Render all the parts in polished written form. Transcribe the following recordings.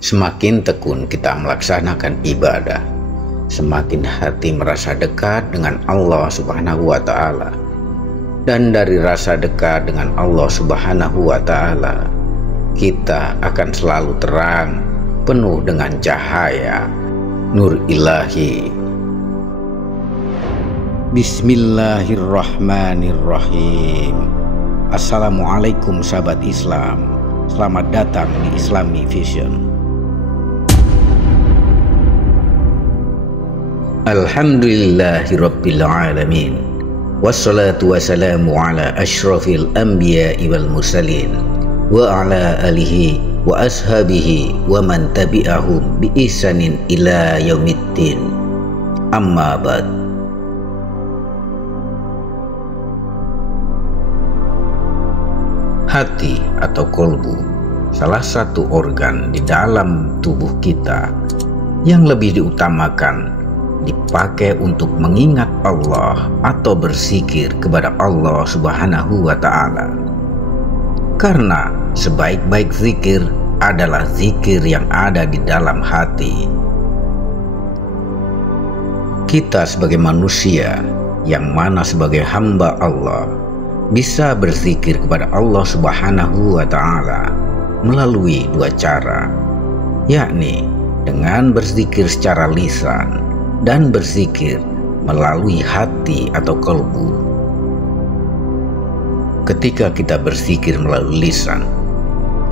Semakin tekun kita melaksanakan ibadah, semakin hati merasa dekat dengan Allah Subhanahu wa Ta'ala. Dan dari rasa dekat dengan Allah Subhanahu wa Ta'ala, kita akan selalu terang, penuh dengan cahaya nur ilahi. Bismillahirrahmanirrahim. Assalamualaikum sahabat Islam. Selamat datang di Islami Vision. Alhamdulillahirabbil alamin. Wassalatu wassalamu ala asyrafil anbiya'i wal mursalin wa ala alihi wa ashabihi wa man tabi'ahum bi ihsanin ila yaumiddin. Amma ba'd. Hati atau kolbu, salah satu organ di dalam tubuh kita yang lebih diutamakan dipakai untuk mengingat Allah atau berzikir kepada Allah Subhanahu wa Ta'ala. Karena sebaik-baik zikir adalah zikir yang ada di dalam hati. Kita sebagai manusia yang mana sebagai hamba Allah bisa berzikir kepada Allah Subhanahu wa Ta'ala melalui dua cara, yakni dengan berzikir secara lisan dan berzikir melalui hati atau kolbu. Ketika kita berzikir melalui lisan,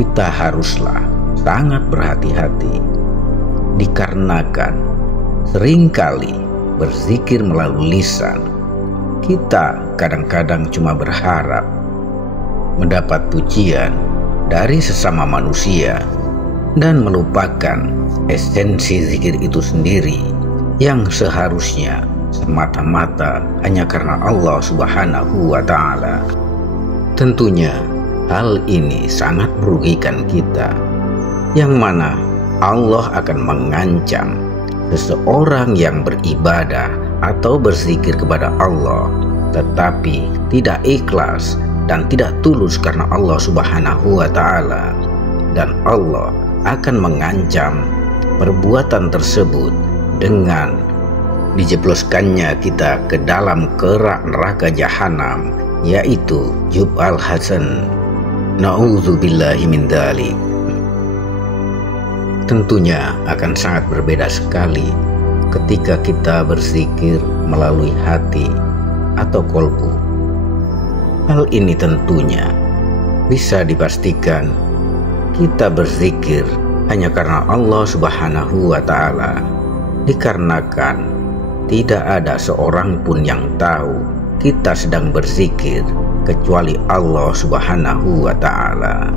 kita haruslah sangat berhati-hati, dikarenakan seringkali berzikir melalui lisan kita kadang-kadang cuma berharap mendapat pujian dari sesama manusia dan melupakan esensi zikir itu sendiri yang seharusnya semata-mata hanya karena Allah Subhanahu wa Ta'ala. Tentunya hal ini sangat merugikan kita, yang mana Allah akan mengancam seseorang yang beribadah atau berzikir kepada Allah tetapi tidak ikhlas dan tidak tulus karena Allah Subhanahu wa Ta'ala, dan Allah akan mengancam perbuatan tersebut dengan dijebloskannya kita ke dalam kerak neraka jahanam, yaitu Jub'al Hasan. Na'udzubillahi min dzalik. Tentunya akan sangat berbeda sekali ketika kita berzikir melalui hati atau kolbu. Hal ini tentunya bisa dipastikan kita berzikir hanya karena Allah Subhanahu wa Ta'ala, dikarenakan tidak ada seorang pun yang tahu kita sedang berzikir kecuali Allah Subhanahu wa Ta'ala.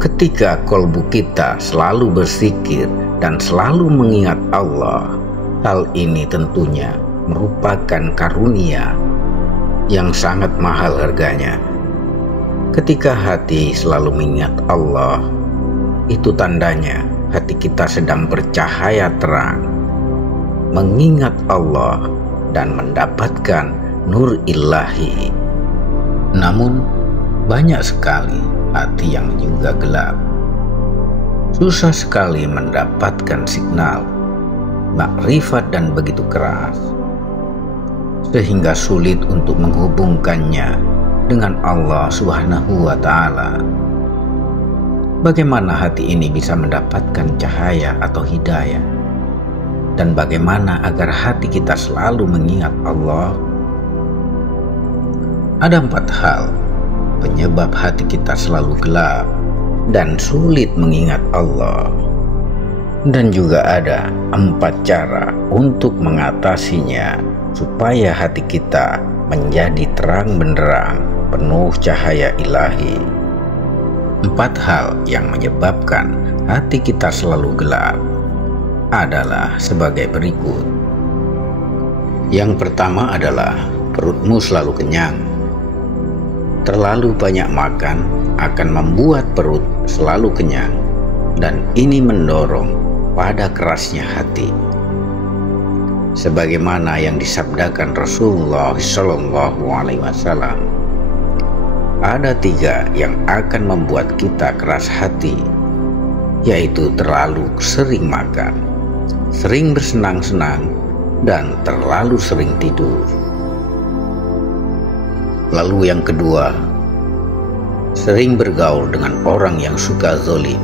Ketika kolbu kita selalu berzikir dan selalu mengingat Allah, hal ini tentunya merupakan karunia yang sangat mahal harganya. Ketika hati selalu mengingat Allah, itu tandanya hati kita sedang bercahaya terang, mengingat Allah dan mendapatkan nur ilahi. Namun banyak sekali hati yang juga gelap. Susah sekali mendapatkan signal makrifat dan begitu keras, sehingga sulit untuk menghubungkannya dengan Allah Subhanahu wa Ta'ala. Bagaimana hati ini bisa mendapatkan cahaya atau hidayah? Dan bagaimana agar hati kita selalu mengingat Allah? Ada 4 hal penyebab hati kita selalu gelap dan sulit mengingat Allah, dan juga ada 4 cara untuk mengatasinya supaya hati kita menjadi terang benderang, penuh cahaya ilahi. 4 hal yang menyebabkan hati kita selalu gelap adalah sebagai berikut. Yang pertama adalah perutmu selalu kenyang. Terlalu banyak makan akan membuat perut selalu kenyang, dan ini mendorong pada kerasnya hati. Sebagaimana yang disabdakan Rasulullah SAW, ada 3 yang akan membuat kita keras hati. yaitu terlalu sering makan, sering bersenang-senang, dan terlalu sering tidur. Lalu yang kedua, sering bergaul dengan orang yang suka zolim.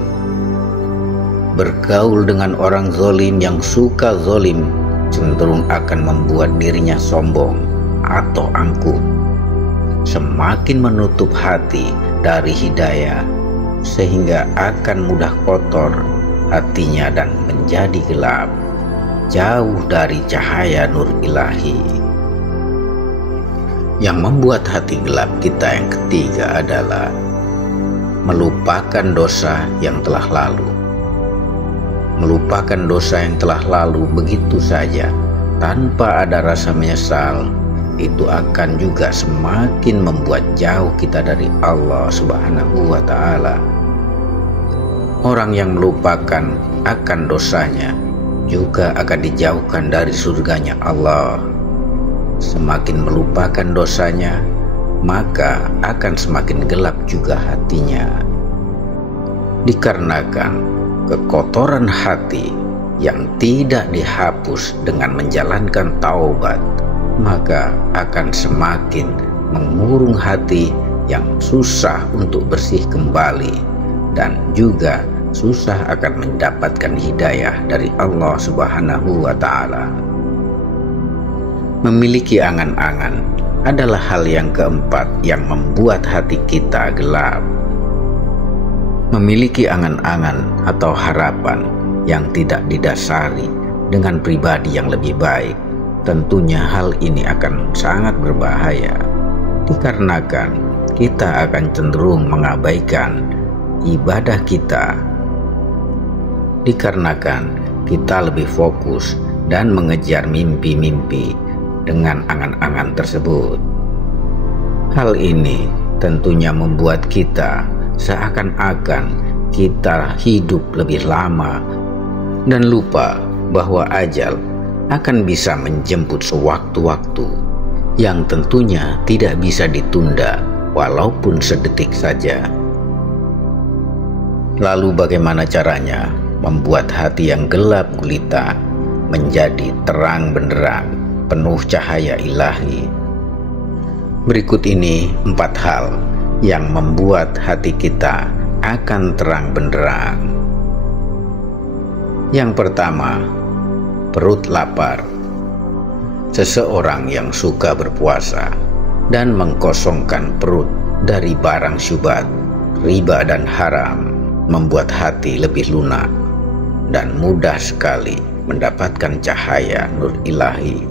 Bergaul dengan orang zolim yang suka zolim cenderung akan membuat dirinya sombong atau angkuh, semakin menutup hati dari hidayah, sehingga akan mudah kotor hatinya dan menjadi gelap, jauh dari cahaya nur ilahi. Yang membuat hati gelap kita yang ketiga adalah melupakan dosa yang telah lalu. Melupakan dosa yang telah lalu begitu saja tanpa ada rasa menyesal, itu akan juga semakin membuat jauh kita dari Allah Subhanahu wa Ta'ala. Orang yang melupakan akan dosanya juga akan dijauhkan dari surganya Allah. Semakin melupakan dosanya, maka akan semakin gelap juga hatinya. Dikarenakan kekotoran hati yang tidak dihapus dengan menjalankan taubat, maka akan semakin mengurung hati yang susah untuk bersih kembali, dan juga susah akan mendapatkan hidayah dari Allah Subhanahu wa Ta'ala. Memiliki angan-angan adalah hal yang keempat yang membuat hati kita gelap. Memiliki angan-angan atau harapan yang tidak didasari dengan pribadi yang lebih baik, tentunya hal ini akan sangat berbahaya, dikarenakan kita akan cenderung mengabaikan ibadah kita, dikarenakan kita lebih fokus dan mengejar mimpi-mimpi dengan angan-angan tersebut. Hal ini tentunya membuat kita seakan-akan kita hidup lebih lama dan lupa bahwa ajal akan bisa menjemput sewaktu-waktu yang tentunya tidak bisa ditunda walaupun sedetik saja. Lalu bagaimana caranya membuat hati yang gelap gulita menjadi terang benderang, penuh cahaya ilahi? Berikut ini 4 hal yang membuat hati kita akan terang benderang. Yang pertama, perut lapar. Seseorang yang suka berpuasa dan mengkosongkan perut dari barang syubhat, riba dan haram membuat hati lebih lunak dan mudah sekali mendapatkan cahaya nur ilahi.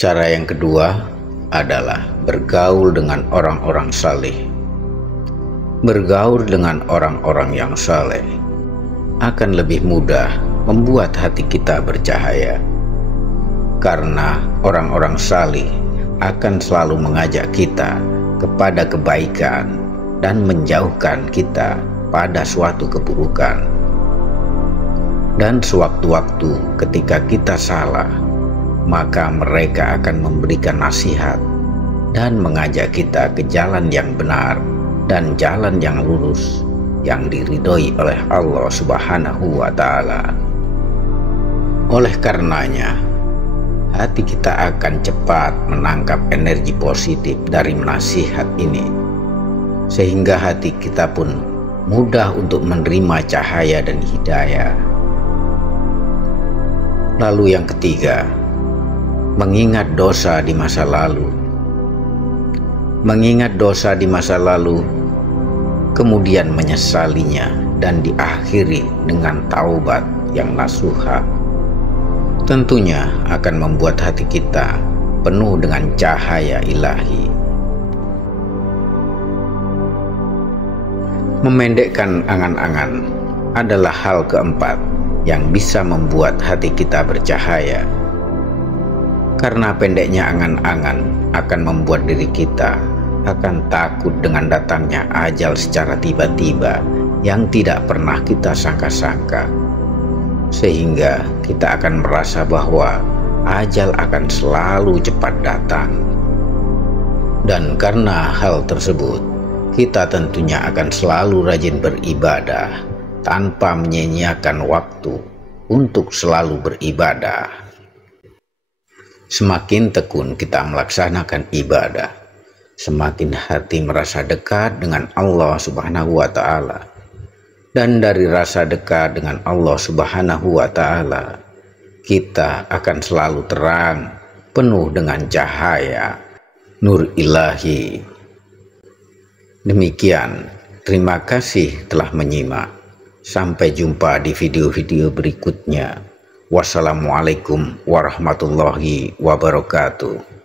Cara yang kedua adalah bergaul dengan orang-orang saleh. Bergaul dengan orang-orang yang saleh akan lebih mudah membuat hati kita bercahaya, karena orang-orang saleh akan selalu mengajak kita kepada kebaikan dan menjauhkan kita pada suatu keburukan. Dan sewaktu-waktu ketika kita salah, maka mereka akan memberikan nasihat dan mengajak kita ke jalan yang benar dan jalan yang lurus yang diridhoi oleh Allah Subhanahu wa Ta'ala. Oleh karenanya, hati kita akan cepat menangkap energi positif dari nasihat ini, sehingga hati kita pun mudah untuk menerima cahaya dan hidayah. Lalu yang ketiga, mengingat dosa di masa lalu. Mengingat dosa di masa lalu, kemudian menyesalinya dan diakhiri dengan taubat yang nasuha, tentunya akan membuat hati kita penuh dengan cahaya ilahi. Memendekkan angan-angan adalah hal keempat yang bisa membuat hati kita bercahaya. Karena pendeknya angan-angan akan membuat diri kita akan takut dengan datangnya ajal secara tiba-tiba yang tidak pernah kita sangka-sangka, sehingga kita akan merasa bahwa ajal akan selalu cepat datang. Dan karena hal tersebut, kita tentunya akan selalu rajin beribadah tanpa menyia-nyiakan waktu untuk selalu beribadah. Semakin tekun kita melaksanakan ibadah, semakin hati merasa dekat dengan Allah Subhanahu wa Ta'ala. Dan dari rasa dekat dengan Allah Subhanahu wa Ta'ala, kita akan selalu terang, penuh dengan cahaya nur ilahi. Demikian, terima kasih telah menyimak. Sampai jumpa di video-video berikutnya. Wassalamualaikum warahmatullahi wabarakatuh.